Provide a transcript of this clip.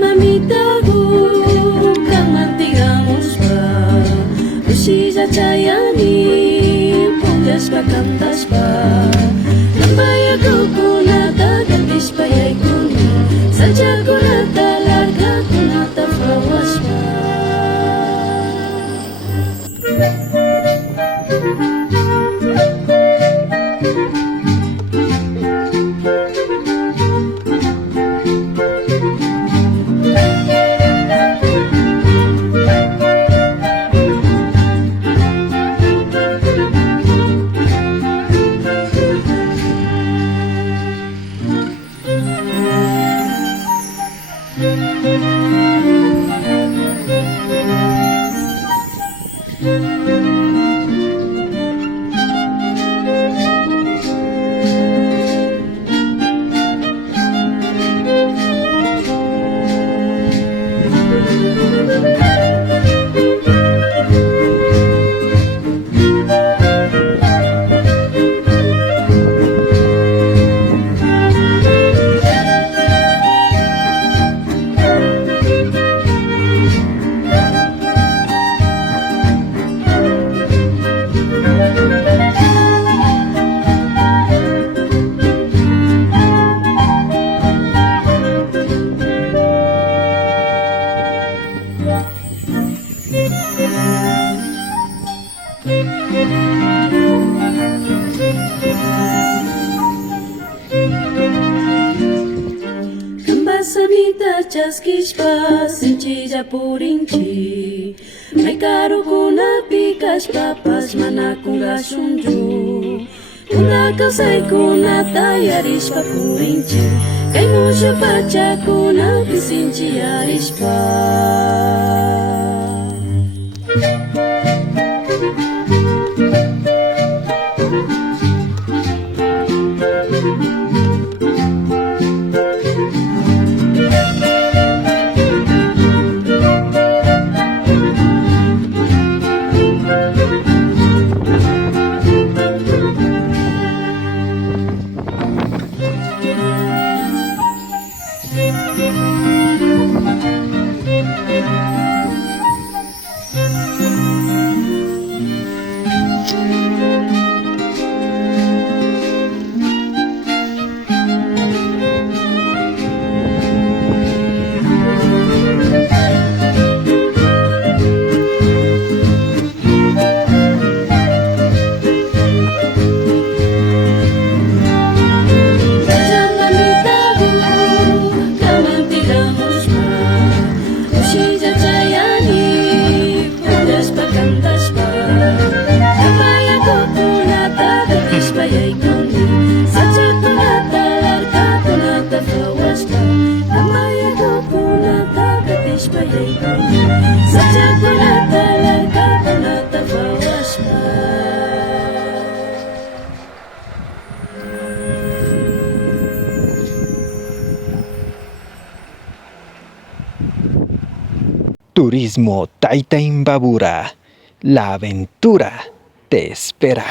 Mamita kang mantigamos pa Usisa chayani Pugas pa kantas pa Nambaya ko kunata Gantis pa yay kuni Sadya kunata Larga kunata Fawas pa Samita chaskis pa sinchilla purinchi May karo kuna pikas papas mana kunga sunju Kuna kasay kuna tayaris pa purinchi Kay mo siya pacha kuna kisinchi yaris pa Turismo Taita Imbabura. La aventura te espera.